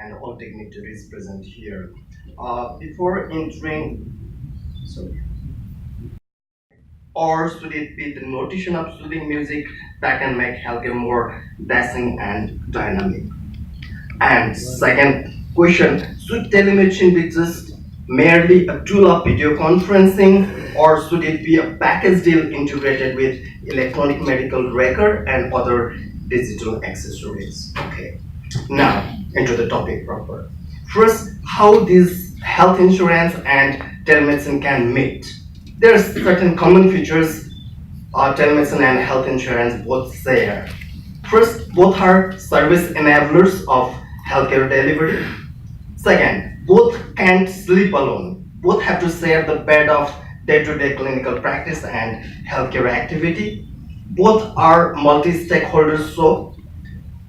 and all dignitaries present here. Before entering, sorry, or should it be the notation of soothing music that can make healthcare more dashing and dynamic? And second question, should telemedicine be just merely a tool of video conferencing, or should it be a package deal integrated with electronic medical record and other digital accessories? Okay, now into the topic proper. First, how these health insurance and telemedicine can meet. There are certain common features telemedicine and health insurance both share. First, both are service enablers of healthcare delivery. Second, both can't sleep alone. Both have to share the bed of day-to-day clinical practice and healthcare activity. Both are multi-stakeholders, so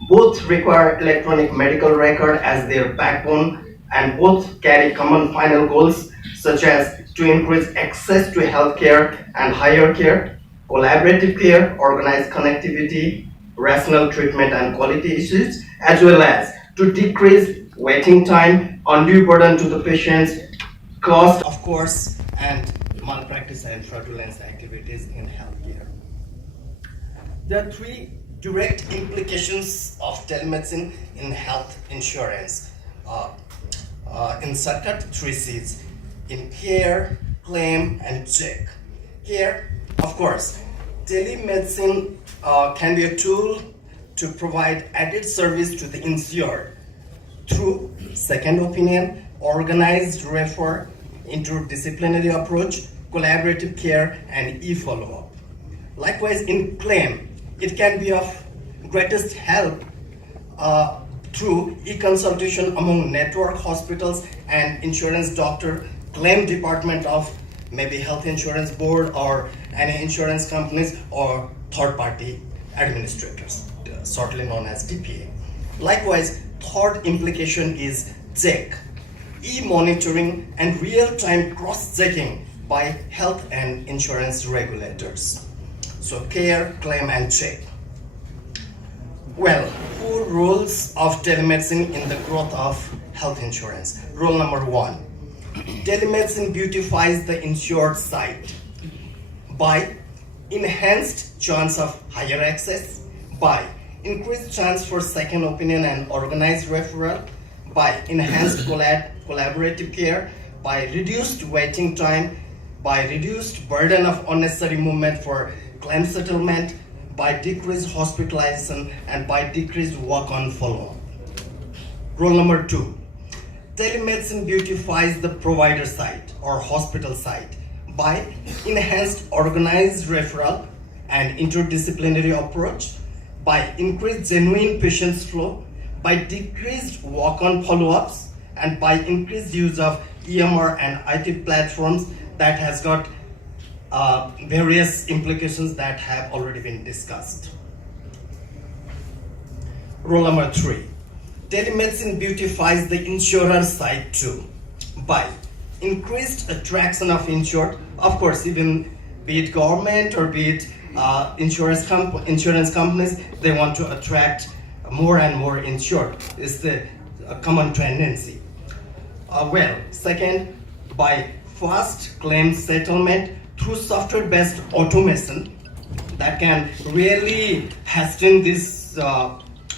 both require electronic medical record as their backbone, and both carry common final goals such as to increase access to healthcare and higher care, collaborative care, organized connectivity, rational treatment and quality issues, as well as to decrease waiting time, undue burden to the patients, cost, of course, and malpractice and fraudulence activities in healthcare. There are three direct implications of telemedicine in health insurance. In circuit, three C's: in care, claim, and check. Care, of course, telemedicine can be a tool to provide added service to the insured through second opinion, organized refer, interdisciplinary approach, collaborative care, and e-follow-up. Likewise, in claim, it can be of greatest help through e-consultation among network hospitals and insurance doctor, claim department of maybe health insurance board or any insurance companies or third-party administrators, shortly known as TPA. Likewise, third implication is check, e-monitoring and real-time cross-checking by health and insurance regulators. So care, claim, and check. Well, 4 rules of telemedicine in the growth of health insurance. Rule number 1. Telemedicine beautifies the insured side by enhanced chance of higher access, by increased chance for second opinion and organized referral, by enhanced collaborative care, by reduced waiting time, by reduced burden of unnecessary movement for claim settlement, by decreased hospitalization, and by decreased walk-on follow-up. Rule number 2. Telemedicine beautifies the provider side or hospital side by enhanced organized referral and interdisciplinary approach, by increased genuine patients flow, by decreased walk-on follow-ups, and by increased use of EMR and IT platforms that has got various implications that have already been discussed. Rule number 3. Telemedicine beautifies the insurer side too by increased attraction of insured. Of course, even be it government or be it insurance companies, they want to attract more and more insured. It's the common tendency. Second, by fast claim settlement through software-based automation that can really hasten this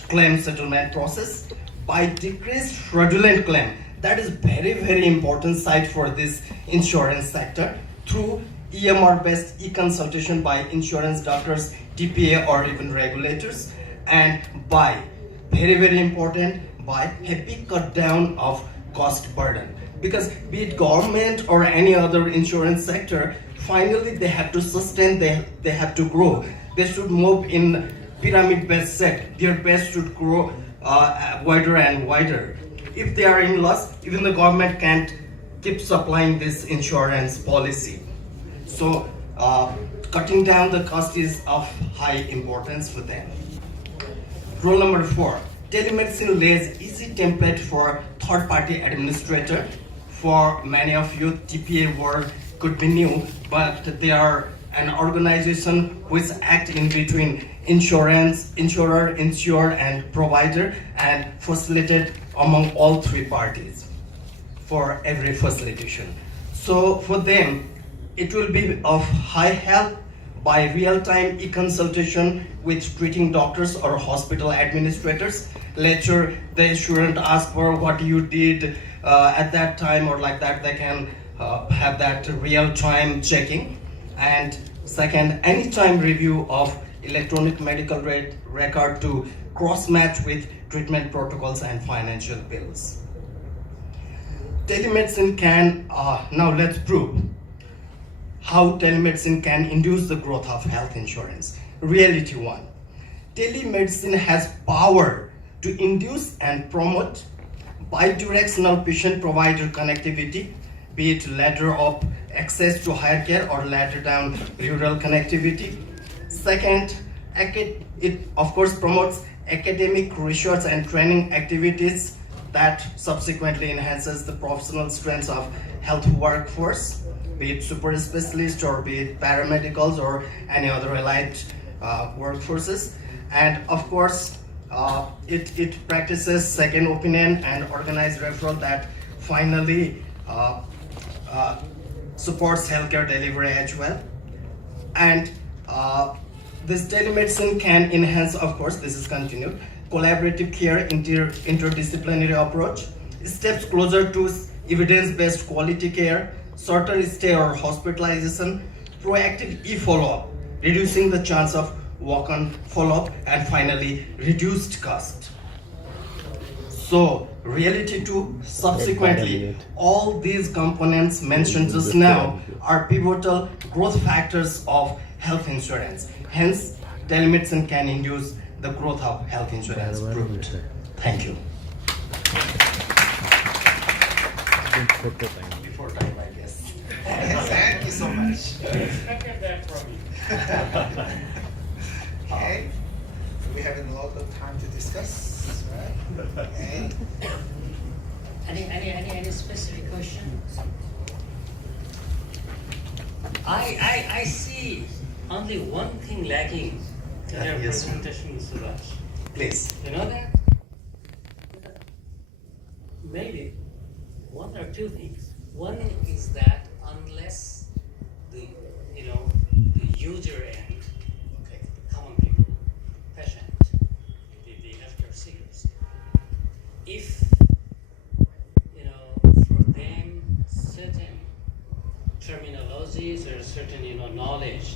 claim settlement process, by decreased fraudulent claim. That is very, very important side for this insurance sector through EMR-based e-consultation by insurance doctors, TPA, or even regulators, and by, very, very important, by happy cut down of cost burden. Because be it government or any other insurance sector, finally they have to sustain, they have to grow. They should move in pyramid-based set. Their base should grow wider and wider. If they are in loss, even the government can't keep supplying this insurance policy. So cutting down the cost is of high importance for them. Rule number 4. Telemedicine lays easy template for third-party administrator. For many of you, TPA word could be new, but they are an organization which act in between insurer, insured, and provider, and facilitated among all three parties for every facilitation. So for them, it will be of high help by real-time e-consultation with treating doctors or hospital administrators. Later, they shouldn't ask for what you did at that time or like that. They can have that real-time checking. And second, anytime review of electronic medical record to cross-match with treatment protocols and financial bills. Telemedicine can, now let's prove how telemedicine can induce the growth of health insurance. Reality 1. Telemedicine has power to induce and promote bidirectional patient-provider connectivity, be it ladder up access to higher care or ladder down rural connectivity. Second, it of course promotes academic research and training activities that subsequently enhances the professional strengths of health workforce, be it super specialists or be it paramedicals or any other allied workforces. And of course, it practices second opinion and organized referral that finally supports healthcare delivery as well. And this telemedicine can enhance, of course, this is continued, collaborative care, interdisciplinary approach, steps closer to evidence-based quality care, shorter stay or hospitalization, proactive e-follow-up, reducing the chance of walk-on follow-up, and finally, reduced cost. So, reality 2, subsequently, all these components mentioned just now are pivotal growth factors of health insurance. Hence, telemedicine can induce the growth of health insurance proved. Thank you. Before time, I guess. Thank you so much. Expected that from you. Okay. We have a lot of time to discuss, right? Okay. Any specific questions? I see only one thing lacking in your Yes, sir. presentation, Subhash. Please. You know that? Maybe one or two things. One is that unless the user end, okay, common people, patient, the healthcare seekers, if for them certain terminologies or certain knowledge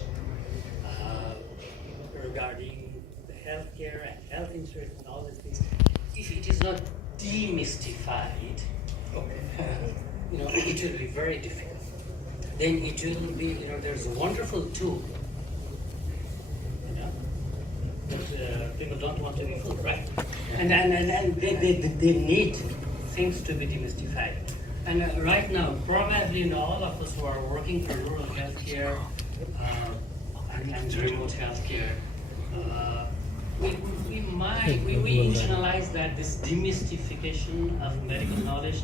regarding the healthcare and health insurance and all these things, if it is not demystified, it will be very difficult. Then it will be, there's a wonderful tool, but people don't want to be fooled, right? And they need things to be demystified. And right now, probably all of us who are working for rural healthcare and remote healthcare, we internalize that this demystification of medical knowledge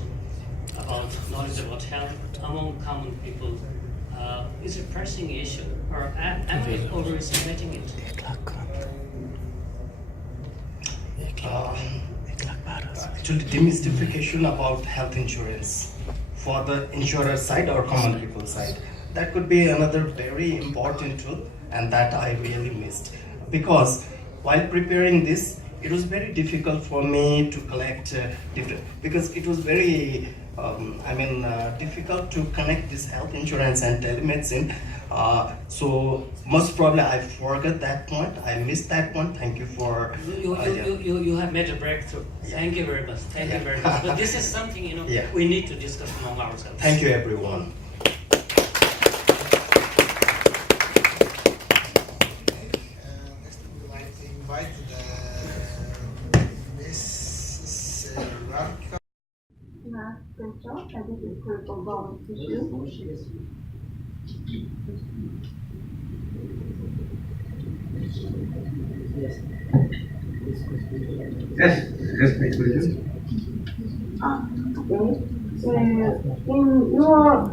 about health among common people is a pressing issue, or am I overestimating it? Actually, demystification about health insurance for the insurer side or common people side. That could be another very important tool, and that I really missed. Because while preparing this, it was very difficult for me to collect because it was very difficult to connect this health insurance and telemedicine. So most probably I forgot that point. I missed that point. Thank you for. You have made a breakthrough. Yeah. Thank you very much. Thank you very much. But this is something we need to discuss among ourselves. Thank you, everyone. Next, we would like to invite the Miss Radka. Yeah, great job. I think it's critical bone tissue. Yes. Yes, please. Okay. So in your